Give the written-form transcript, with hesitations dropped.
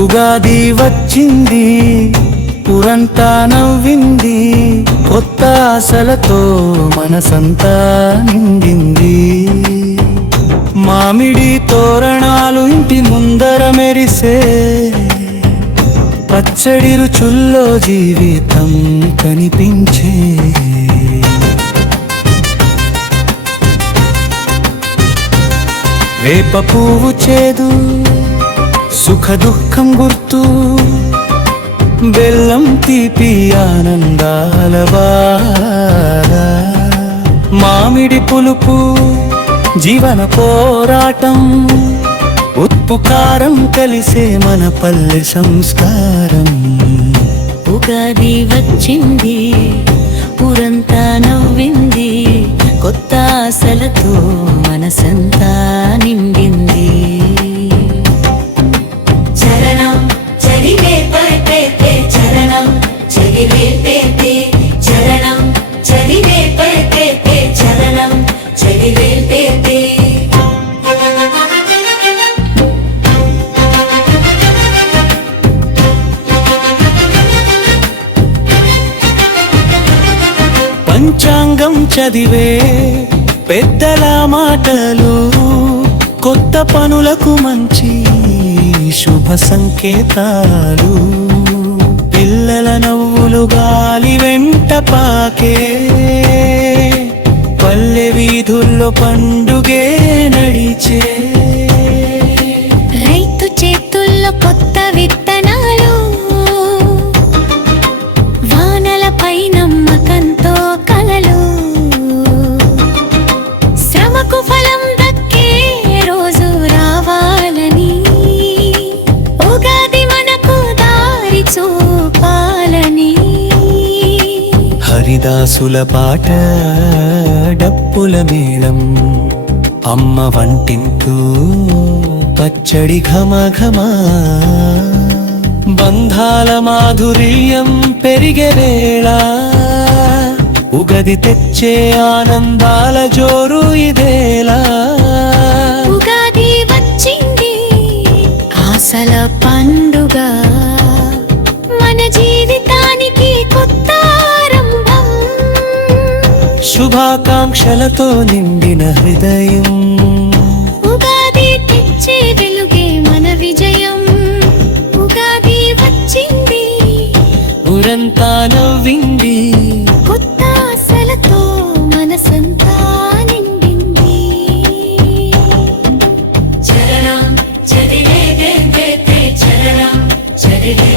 ఉగాది వచ్చింది, ఊరంతా నవ్వింది, కొత్త ఆశలతో మనసంతా నిండింది. మామిడి తోరణాలు ఇంటి ముందర మెరిసే, పచ్చడి రుచుల్లో జీవితం కనిపించే. వేప పువ్వు చేదు, సుఖ దుఃఖం గుర్తు, బెల్లం తీపి ఆనందాల బాధ. మామిడి పులుపు జీవన పోరాటం, ఉప్పు కారం కలిసే మన పల్లె సంస్కారం. ఉగాది వచ్చింది, ఊరంతా నవ్వింది, కొత్త ఆశలతో మనసంతా నిండింది. చరణం చదివే పడితే చరణం చదివే పేతే, చరణం చదివే పడితే చరణం చదివే పేతే. పంచాంగం చదివే పెద్దల మాటలు, కొత్త పనులకు మంచి శుభ సంకేతాలు. పిల్లల నవ్వులు గాలి వెంట పాకే, పల్లె వీధుల్లో పండుగే నడిచే. రైతు చేతుల్లో కొత్త విత్తనాలు, వానలపై నమ్మకంతో కలలు. శ్రమకు ఫలం దక్కే రోజు రావాలని, ఉగాది మనకు దారి చూపాలని. హరిదాసుల పాట, డప్పుల మేళం, అమ్మ వంటింటూ పచ్చడి ఘమ ఘమ. బంధాల మాధుర్యం పెరిగే వేళ, ఉగాది తెచ్చే ఆనందాల జోరు ఇదేలా. ఉగాది వచ్చింది, ఆశల పండుగ, మన జీవితానికి కొత్త ఆరంభం. శుభాకాంక్షలతో నిండిన హృదయం, ఉగాది తెచ్చే వెలుగే మన విజయం. ఉగాది వచ్చింది, ఊరంతా నవ్వింది, కొత్త ఆశలతో మనసంతా నిండింది. చరణం చదివే చరణం చదివే